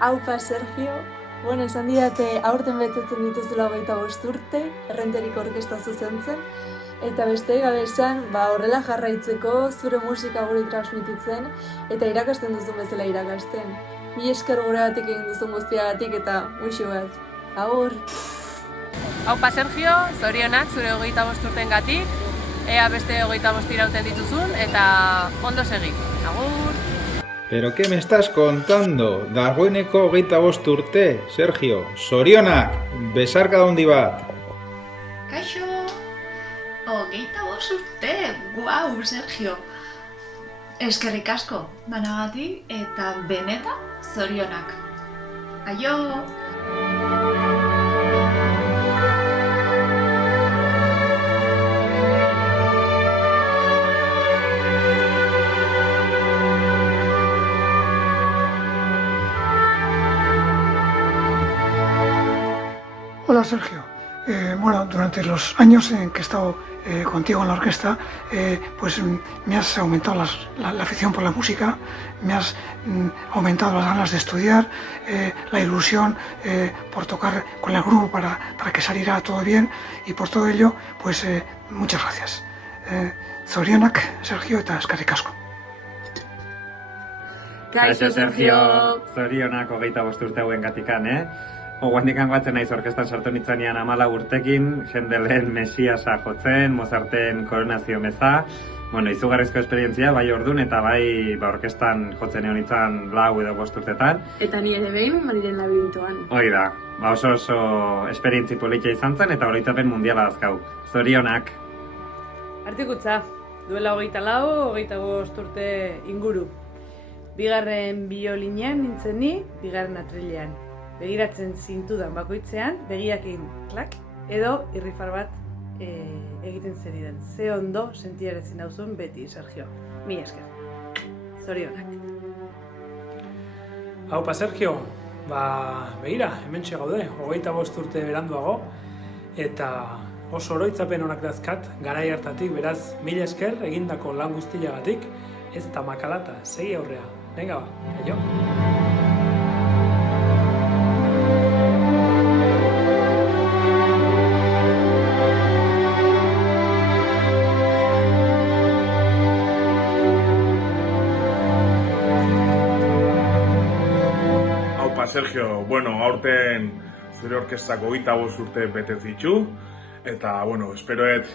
Aupa, Sergio. Bueno, esan didate aurten betetzen dituzula 25 urte, Errenterik orkesta zuzentzen. Eta beste gabe esan, horrela jarraitzeko zure musika guri transmititzen eta irakasten duzun bezala irakasten. Mi esker guregatik egin duzun guztiagatik eta muixu bat. Agur! Aupa, Sergio, zorionak zure 25 urtengatik. Ea beste 25 irauten dituzun eta ondo segi. Agur! ¿Pero qué me estás contando? Dagoeneko 25 urte, Sergio. Zorionak, besarka handi bat. Kaixo! 25 urte! Guau, Sergio! Eskerrik asko, danagatik eta beneta zorionak. Aio! Hola Sergio, bueno, durante los años en que he estado contigo en la orquesta, pues me has aumentado la afición por la música, me has aumentado las ganas de estudiar, la ilusión por tocar con el grupo para que saliera todo bien y por todo ello, pues muchas gracias. Zorionak, Sergio, eta eskerrik asko. Kaixo, Sergio! Zorionak 25 urte hauen gatikan, Oguandikan batzen naiz orkestan sartu nitzanean 14 urtekin, Händelen Mesiasa jotzen, Mozarten Koronazio meza. Bueno, izugarrizko esperientzia, bai ordun eta bai orkestan jotzen egon nintzen 4 edo 5 urtetan. Eta ni ere behin Mariren labirintoan. Hoi da, oso esperientzi politia izan zen eta oroitzapen mundiala azkau. Zorionak! Artikutza, duela 24, 25 urte inguru. Bigarren biolinean nintzen ni, bigarren atrilean. Begiratzen zintudan bakoitzean, begiakin klak, edo irrifar bat egiten zenidan. Ze ondo sentiaretzen dauzun beti, Sergio. Mi esker. Zorionak. Aupa, Sergio, begira, hementxe gaude, 25 urte beranduago, eta oso oroitzapen onak dazkat, garai hartatik, beraz, mila esker egindako lan guztiagatik, ez da makalata, segi aurrea. Venga, aio! Sergio, bueno, aurten zure orkestako 25 urte betez ditu, eta, bueno, esperoet,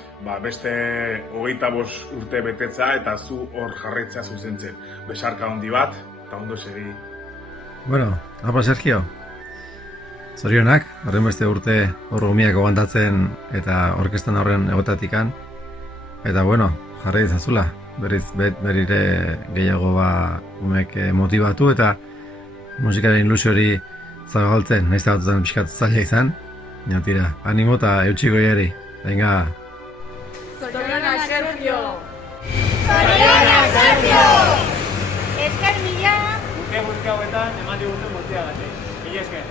beste 25 urte betetza eta zu hor jarraitzea zuzentzen. Besarka handi bat, eta ondo segi. Bueno, apa Sergio, zorionak, horren beste urte hor gumiak aguantatzen eta orkestan horren egotatikan, eta, bueno, jarrai izazula, berire gehiago gumek motivatu eta musikaren ilusio hori zabaltzen, nahiz eta batutan pixkat zaila izan. Ja, tira, animo eta eutxi goiari. Venga! Zorionak, Sergio! Zorionak, Sergio! Esker mila! Buke guzti hauetan eman diguzun guztiagatik. Mila esker!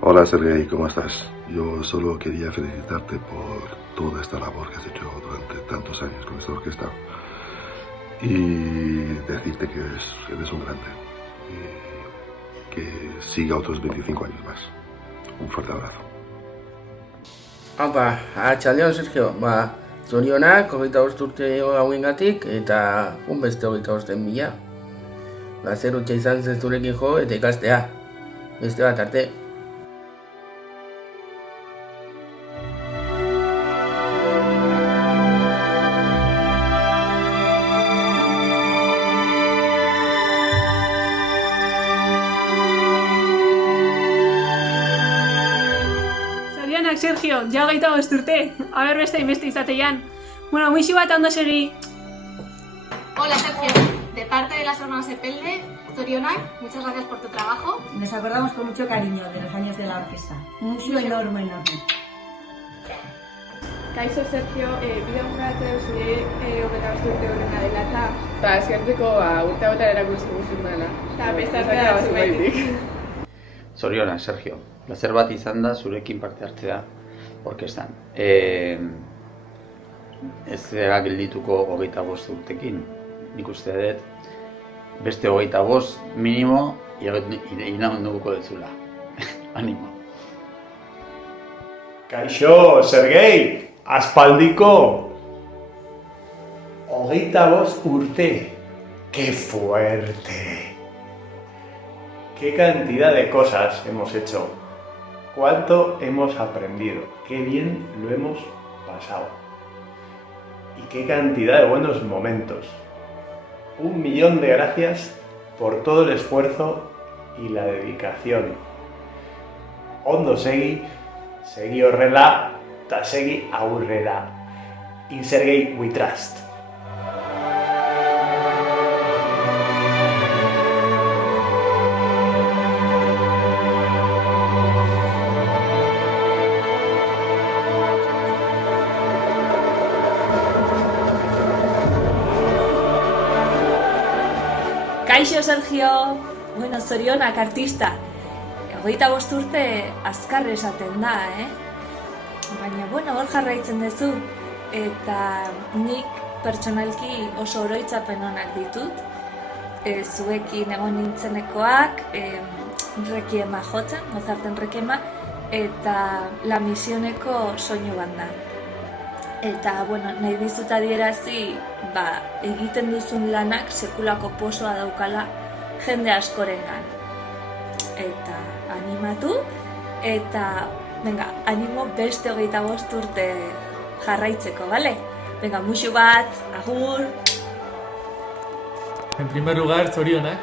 Hola Sergei, ¿cómo estás? Yo solo quería felicitarte por toda esta labor que has hecho durante tantos años con esta orquesta y decirte que eres un grande y que siga otros 25 años más. Un fuerte abrazo. Aupa, atxaldeon Sergio, zorionak 25 urte hauengatik eta beste 25 mila. Zer utxa izan zen zurekin jo eta ikastea. Beste bat arte. Sergio, ja 25 urte, aber beste inbeste izateian. Bueno, muixu bat ondo segi. Hola Sergio, de parte de las hermanas Epelde, Zorionak, muchas gracias por tu trabajo. Nos acordamos con mucho cariño de los años de la orquesta. Mucho enorme. Kaixo, Sergio, bideo jokatzen zure 25 urte horrena dela eta eskertzeko urte hauetan erakusten guztien dela. Eta bezarka da zubaitik. Zorionak, Sergio. Plazer bat izan da zurekin parte hartzea orkestan. ez zera geldituko 25 urtekin. Nik uste dut, beste 25 minimo inaunduko dezula. Animo. Kaixo, Sergei, aspaldiko 25 urte. ¡Qué fuerte! ¡Qué cantidad de cosas hemos hecho! ¡Cuánto hemos aprendido! ¡Qué bien lo hemos pasado! ¡Y qué cantidad de buenos momentos! 1.000.000 de gracias por todo el esfuerzo y la dedicación. Ondo segi horrela, ta segi aurrera. In Sergei we trust. Kaixo, Sergio! Bueno, zorionak artista. 25 urte azkar esaten da, Baina, bueno, hor jarraitzen duzu. Eta nik pertsonalki oso oroitzapen onak ditut. Zuekin egon nintzenekoak, rekiema jotzen, Mozarten rekiema, eta La Misioneko soinu banda. Eta, bueno, nahi dizut adierazi, egiten duzun lanak sekulako posoa daukala jende askorengan. Eta animatu, eta, venga, animo beste 25 urte jarraitzeko, bale? Venga, muxu bat, agur! En primer lugar, zorionak.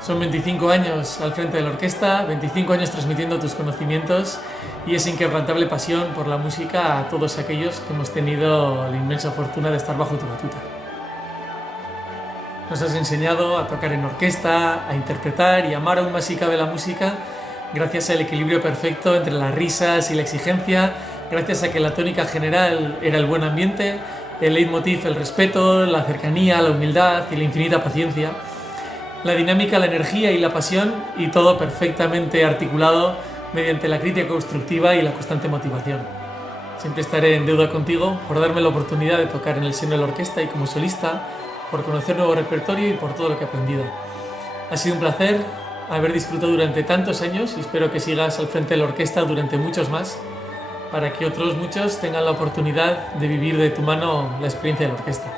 Son 25 años al frente de la orquesta, 25 años transmitiendo tus conocimientos y esa inquebrantable pasión por la música a todos aquellos que hemos tenido la inmensa fortuna de estar bajo tu batuta. Nos has enseñado a tocar en orquesta, a interpretar y amar aún más si cabe la música, gracias al equilibrio perfecto entre las risas y la exigencia, gracias a que la tónica general era el buen ambiente, el leitmotiv el respeto, la cercanía, la humildad y la infinita paciencia. La dinámica, la energía y la pasión, y todo perfectamente articulado mediante la crítica constructiva y la constante motivación. Siempre estaré en deuda contigo por darme la oportunidad de tocar en el seno de la orquesta y como solista, por conocer nuevo repertorio y por todo lo que he aprendido. Ha sido un placer haber disfrutado durante tantos años y espero que sigas al frente de la orquesta durante muchos más, para que otros muchos tengan la oportunidad de vivir de tu mano la experiencia de la orquesta.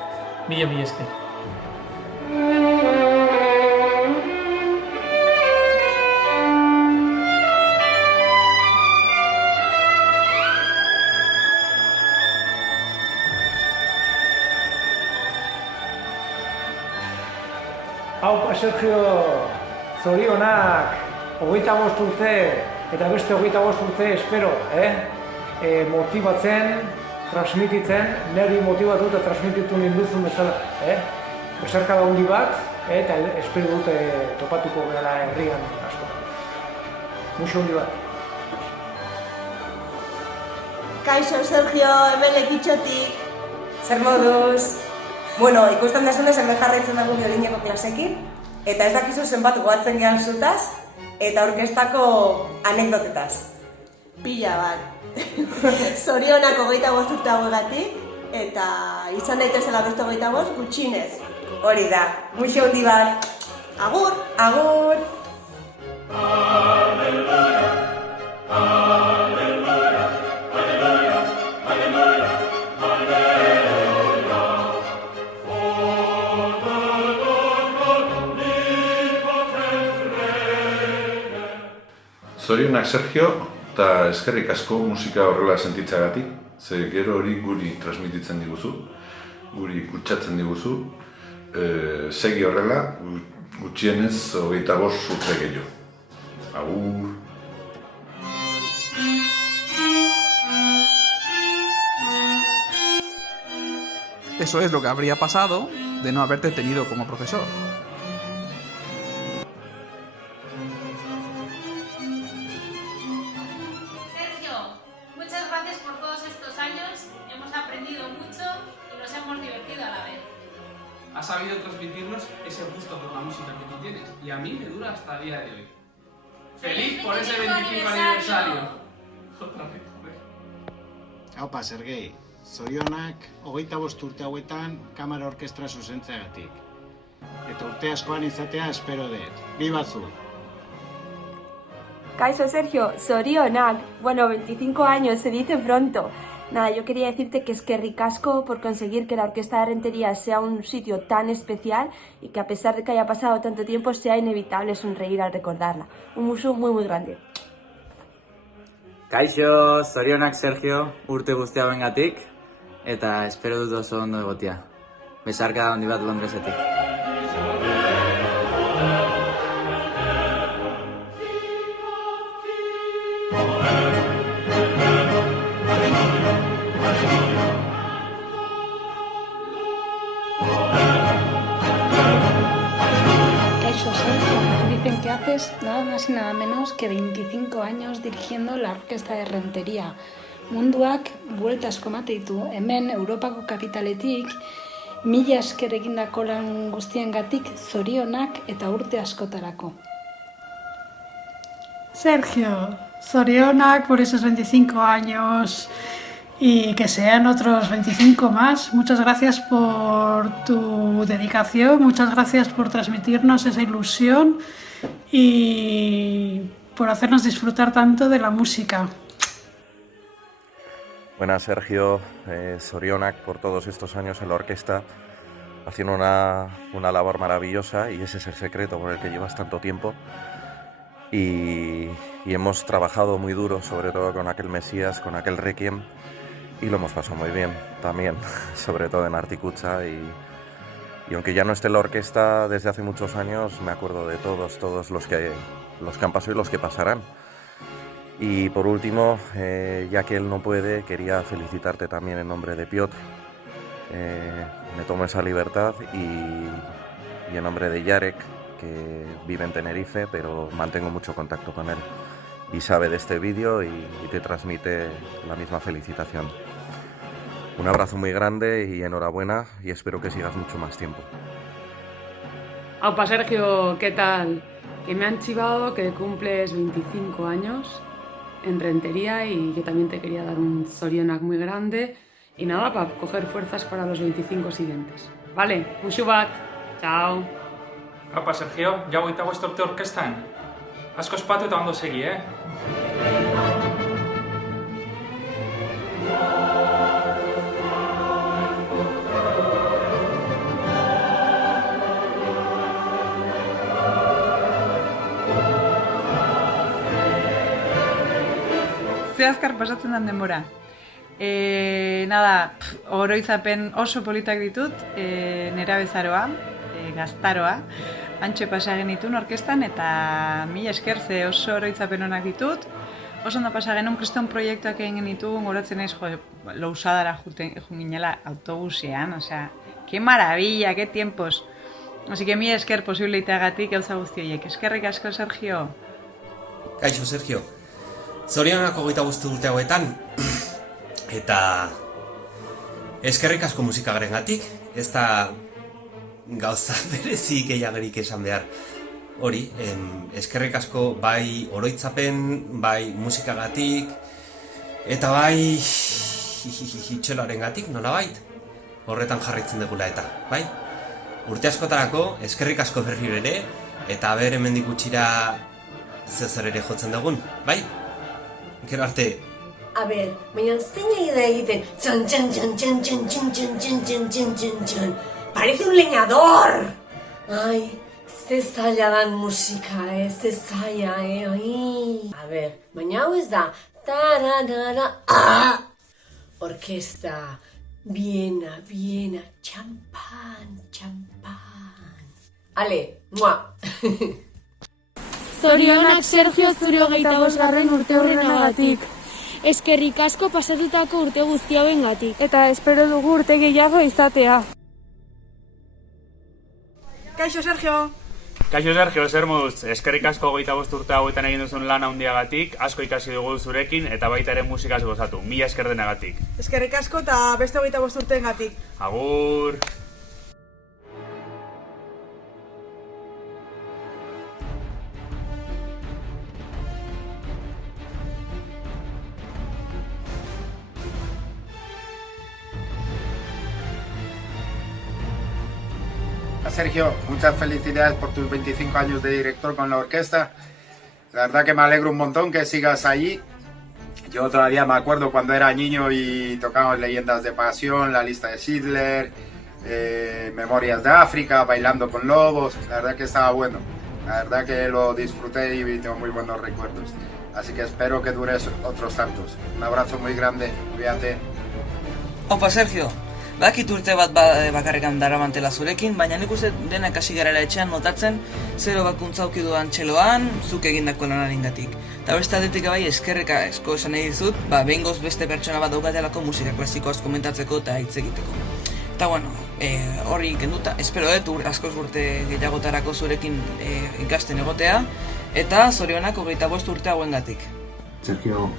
Mila esker. Haupa, Sergio, zorionak, 25 urte, eta beste 25 urte espero, motibatzen, transmititzen, neri motibatu eta transmititu ninduzun bezala, Besarkada handi bat, eta espero dute topatuko gara herrian askotan. Muxo handi bat. Kaixo, Sergio, hemen lekitxotik. Zer moduz? Bueno, ikusten desunez hemen jarraitzen dugu biolineko klasekin, eta ez dakizu zenbat goatzen gehan zutaz, eta orkestako anekdotetaz. Pila bat. Zorionak 25 urte hauegatik, eta izan daitezela beste 25 gutxinez. Hori da, muxo handi bat. Agur, agur! Zorionak, Sergio, eta eskerrik asko musika horrela sentitzagatik, ze gero hori guri transmititzen diguzu, guri kutsatzen diguzu, segi horrela, gutxienez 25 urte gehiago. Agur! Eso es lo que habría pasado de no haberte tenido como profesor. Has sabido transmitirnos ese gusto por la música que tú tienes y a mí me dura hasta el día de hoy. ¡Feliz por ese 25 aniversario! Otra vez, joder. Haupa, Sergei, zorionak 25 urte hauetan kamara orkestra zuzentzeagatik. Eta urte askoan izatea espero dut. Bibazu! Kaixo, Sergio, zorionak. Bueno, 25 años, se dice pronto. Nada, yo quería decirte que es que ricasco por conseguir que la Orquesta de Rentería sea un sitio tan especial y que a pesar de que haya pasado tanto tiempo sea inevitable sonreír al recordarla. Un musu muy muy grande. Kaixo, zorionak Sergio, urte guztia bengatik, eta espero dut oso ondo egotia. Besarka handi bat Londresetik. Kaixo, Sergio, dicen que haces nada más y nada menos que 25 años dirigiendo la Orquesta de Rentería. Munduak buelta asko emate ditu, hemen Europako kapitaletik, mila esker egindako lan guztiengatik zorionak eta urte askotarako. Sergio, zorionak por esos 25 años y que sean otros 25 más. Muchas gracias por tu dedicación, muchas gracias por transmitirnos esa ilusión y por hacernos disfrutar tanto de la música. Buenas, Sergio, zorionak por todos estos años en la orquesta, haciendo una labor maravillosa, y ese es el secreto por el que llevas tanto tiempo. Y hemos trabajado muy duro, sobre todo con aquel Mesías, con aquel Requiem, y lo hemos pasado muy bien también, sobre todo en Articucha, y aunque ya no esté en la orquesta desde hace muchos años, me acuerdo de todos los que han pasado y los que pasarán. Y por último, ya que él no puede, quería felicitarte también en nombre de Piotr. Me tomo esa libertad y en nombre de Jarek, que vive en Tenerife, pero mantengo mucho contacto con él. Y sabe de este vídeo y te transmite la misma felicitación. Un abrazo muy grande y enhorabuena, y espero que sigas mucho más tiempo. Aupa, Sergio, ¿qué tal? Que me han chivado que cumples 25 años en Rentería y que también te quería dar un zorionak muy grande. Y nada, para coger fuerzas para los 25 siguientes. Vale, musu bat, chao. Aupa, Sergio, ja 25 urte orkestan. Asko ospatu eta ondo segi, Ze azkar pasatzen den denbora. Nada, oroitzapen oso politak ditut, nera bezaroa, gaztaroa, antxe pasa genitun orkestan, eta mila esker ze oso oroitzapen onak ditut. Oso ondo pasa genuen kriston proiektuak egin genitun, goratzen naiz, Lousadara juten ginela autobusean, osea, que maravilla, que tiempos. Así que mila esker posibilitateagatik gauza guztioiek. Eskerrik asko, Sergio. Kaixo, Sergio. Zorionak 25 urte hauetan, eta eskerrik asko musikagarengatik, ez da gauza berezi gehiagorik esan behar. Hori, eskerrik asko bai oroitzapen, bai musikagatik, eta bai txeloarengatik, nolabait, horretan jarraitzen dugula eta, bai? Urte askotarako, eskerrik asko berriro ere, eta ber hemendik gutxira zer ere jotzen dugun, bai? Gero arte. A ber, baina zein da egiten? Txan, txan, txan, txan, txan, txan, txan, txan, txan, txan, txan, txan. Parece un leñador! Ai, ze zaila dan musika, ze zaila, ai. A ber, baina hau ez da. Tararara, orkesta, Viena, Viena, txampan, txampan. Ale, mua! Zorionak, Sergio, zure 25. urte horrenagatik. Eskerrik asko pasatutako urte guzti hauengatik. Eta espero dugu urte gehiago izatea. Kaixo, Sergio! Kaixo, Sergio, zer moduz? Eskerrik asko 25 urte hauetan egin duzun lan handiagatik, asko ikasi dugu zurekin eta baita ere musikaz gozatu. Mila esker denagatik. Eskerrik asko eta beste 25 urteengatik. Agur! Sergio, muchas felicidades por tus 25 años de director con la orquesta. La verdad que me alegro un montón que sigas allí. Yo todavía me acuerdo cuando era niño y tocábamos Leyendas de Pasión, La Lista de Schindler, Memorias de África, Bailando con Lobos. La verdad que estaba bueno. La verdad que lo disfruté y tengo muy buenos recuerdos. Así que espero que dures otros tantos. Un abrazo muy grande, cuídate. Opa, Sergio, badakit urte bat bakarrekan daramantela zurekin, baina nik uste denak hasi garela etxean notatzen zero bakuntza auki dudan txeloan, zuk egindako lanarengatik. Eta beste aldetik bai eskerrik asko esan nahi dizut, behingoz beste pertsona bat daukatelako musika klasikoaz komentatzeko eta hitz egiteko. Eta bueno, horri kenduta, espero dut askoz urte gehiagotarako zurekin ikasten egotea, eta zorionak 25 urte hauengatik. Sergio,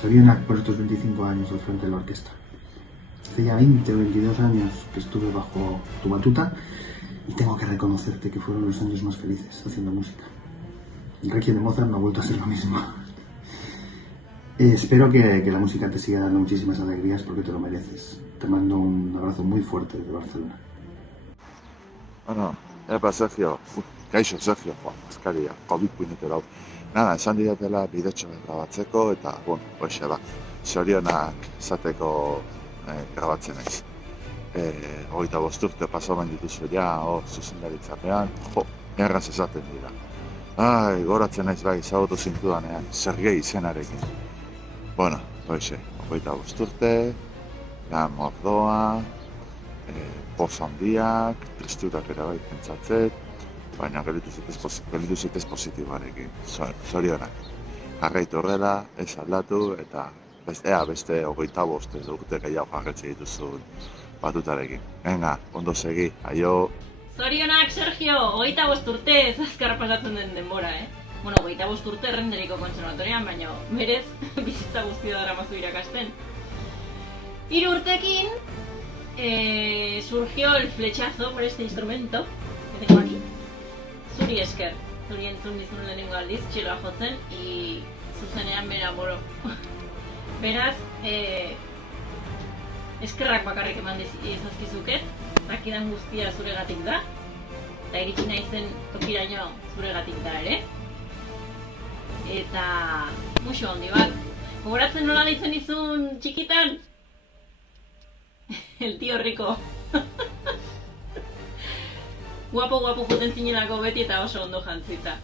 zorionak por estos 25 años al frente de la orquesta. Hace ya 20 o 22 años que estuve bajo tu batuta y tengo que reconocerte que fueron los años más felices haciendo música. El Requiem de Mozart no ha vuelto a ser lo mismo. Espero que la música te siga dando muchísimas alegrías porque te lo mereces. Te mando un abrazo muy fuerte desde Barcelona. Bueno, Sergio, kaixo Sergio, eskaria, COVID puinetera hau. Nada, esan didatela bidetxo grabatzeko eta, bueno, hoxe da, zorionak esateko grabatzen naiz. 25 urte pasaban dituzu ja, zuzendaritzapean, erraz esaten dira. Ai, goratzen naiz bai, zagotu zintudanean, Sergei izenarekin. Bueno, hoxe, 25 urte, lan mordoa, poz handiak, tristurak ere bai pentsatzet, baina gelditu zitez positiboarekin, zorionak. Jarraitu horrela, ez aldatu, eta beste 25 urte gehiago jarretxe dituzun batutarekin. Venga, ondo segi, aio! Zorionak, Sergio, 25 urte azkar pasatzen den denbora, Bueno, 25 urte Renderiko kontserbatorian, baina berez bizitza guztia daramazu irakasten. 3 urtekin surgió el flechazo por este instrumento que tengo aquí. Zuri esker, zuri entzun dizun lehenengo aldiz, txeloa jotzen, zuzenean bera boro. Beraz, eskerrak bakarrik eman dizazkizuket, dakidan guztia zuregatik da, eta iritsi naizen tokiraino zuregatik da ere. Eta muxo handi bat, gogoratzen nola deitzen dizun txikitan? El tío rico. Guapo joten zinelako beti eta oso ondo jantzita.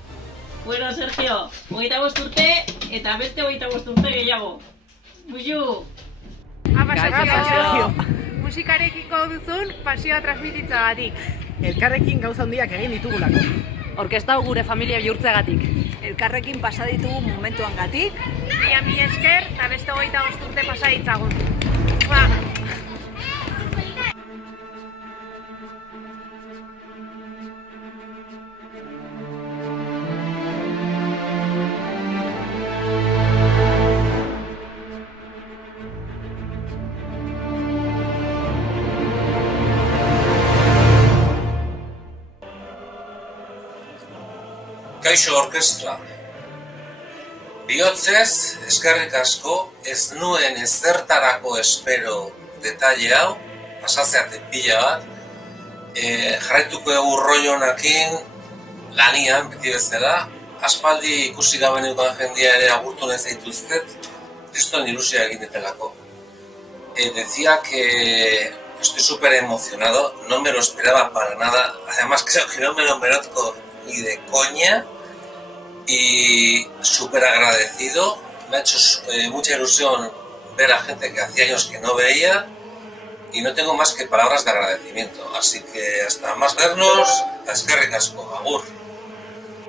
Bueno, Sergio, 25 urte eta beste 25 urte gehiago. Muxu! Ama, Sergio! Musikarekiko duzun pasioa transmititzagatik. Elkarrekin gauza handiak egin ditugulako. Orkesta gure familia bihurtzeagatik. Elkarrekin pasa ditugu momentuangatik. Mi esker eta beste 25 urte pasa ditzagun. Kaixo orkestra. Bihotzez, eskerrik asko, ez nuen ezertarako espero detaile hau, pasatzeate pila bat, jarraituko dugu rollonakin lanian, beti bezala, aspaldi ikusi gabe neukan jendia ere agurtu nahi zaituztet, kriston ilusia egin detelako. Decía que estoy súper emocionado, no me lo esperaba para nada, además creo que no me lo merezco ni de coña, y súper agradecido. Me ha hecho mucha ilusión ver a gente que hacía años que no veía y no tengo más que palabras de agradecimiento. Así que hasta más vernos, eskerrik asko, agur.